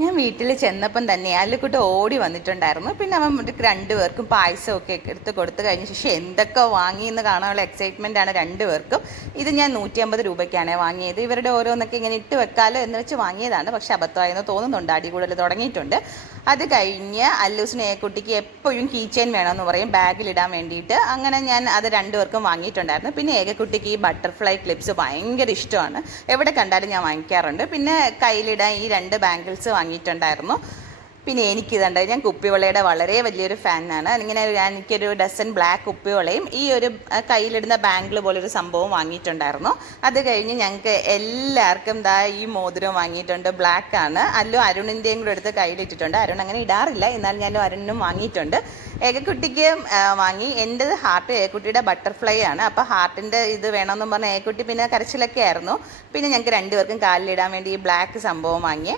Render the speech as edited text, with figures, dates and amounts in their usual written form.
ഞാൻ വീട്ടിൽ ചെന്നപ്പം തന്നെ അല്ലുക്കുട്ടി ഓടി വന്നിട്ടുണ്ടായിരുന്നു. പിന്നെ അവൻ രണ്ടുപേർക്കും പായസമൊക്കെ എടുത്ത് കൊടുത്തു കഴിഞ്ഞ ശേഷം എന്തൊക്കെ വാങ്ങിയെന്ന് കാണാനുള്ള എക്സൈറ്റ്മെൻ്റ് ആണ് രണ്ടുപേർക്കും. ഇത് ഞാൻ 150 രൂപയ്ക്കാണ് വാങ്ങിയത്. ഇവരുടെ ഓരോന്നൊക്കെ ഇങ്ങനെ ഇട്ട് വെക്കാലോ എന്ന് വെച്ച് വാങ്ങിയതാണ്. പക്ഷെ അബദ്ധമായെന്ന് തോന്നുന്നുണ്ട്, അടി കൂടുതൽ തുടങ്ങിയിട്ടുണ്ട്. അത് കഴിഞ്ഞ് അല്ലൂസിന് ഏക്കുട്ടിക്ക് എപ്പോഴും കീ ചെയിൻ വേണമെന്ന് പറയും ബാഗിലിടാൻ വേണ്ടിയിട്ട്. അങ്ങനെ ഞാൻ അത് രണ്ടുപേർക്കും വാങ്ങിയിട്ടുണ്ടായിരുന്നു. പിന്നെ ഏകക്കുട്ടിക്ക് ഈ ബട്ടർഫ്ലൈ ക്ലിപ്സ് ഭയങ്കര ഇഷ്ടമാണ്, എവിടെ കണ്ടാലും ഞാൻ വാങ്ങിക്കാറുണ്ട്. പിന്നെ കയ്യിലിടാൻ ഈ 2 ബാംഗിൾസ് വാങ്ങിയിട്ടുണ്ടായിരുന്നു. പിന്നെ എനിക്കിതുണ്ട്, ഞാൻ കുപ്പിവളയുടെ വളരെ വലിയൊരു ഫാനാണ്. ഇങ്ങനെ എനിക്കൊരു ഡസൻ ബ്ലാക്ക് കുപ്പിവളയും ഈ ഒരു കയ്യിലിടുന്ന ബാംഗിൾ പോലൊരു സംഭവം വാങ്ങിയിട്ടുണ്ടായിരുന്നു. അത് കഴിഞ്ഞ് ഞങ്ങൾക്ക് എല്ലാവർക്കും ഈ മോതിരം വാങ്ങിയിട്ടുണ്ട്, ബ്ലാക്ക് ആണ്. അല്ലു അരുണിൻ്റെയും കൂടെ എടുത്ത് കയ്യിലിട്ടിട്ടുണ്ട്. അരുൺ അങ്ങനെ ഇടാറില്ല, എന്നാൽ ഞാനും അരുണിനും വാങ്ങിയിട്ടുണ്ട്. ഏകക്കുട്ടിക്ക് വാങ്ങി. എൻ്റെത് ഹാർട്ട്, ഏകക്കുട്ടിയുടെ ബട്ടർഫ്ലൈ ആണ്. അപ്പോൾ ഹാർട്ടിൻ്റെ ഇത് വേണമെന്നും പറഞ്ഞാൽ ഏകക്കുട്ടി പിന്നെ കരച്ചിലൊക്കെ ആയിരുന്നു. പിന്നെ ഞങ്ങൾക്ക് രണ്ടുപേർക്കും കാലിലിടാൻ വേണ്ടി ഈ ബ്ലാക്ക് സംഭവം വാങ്ങി.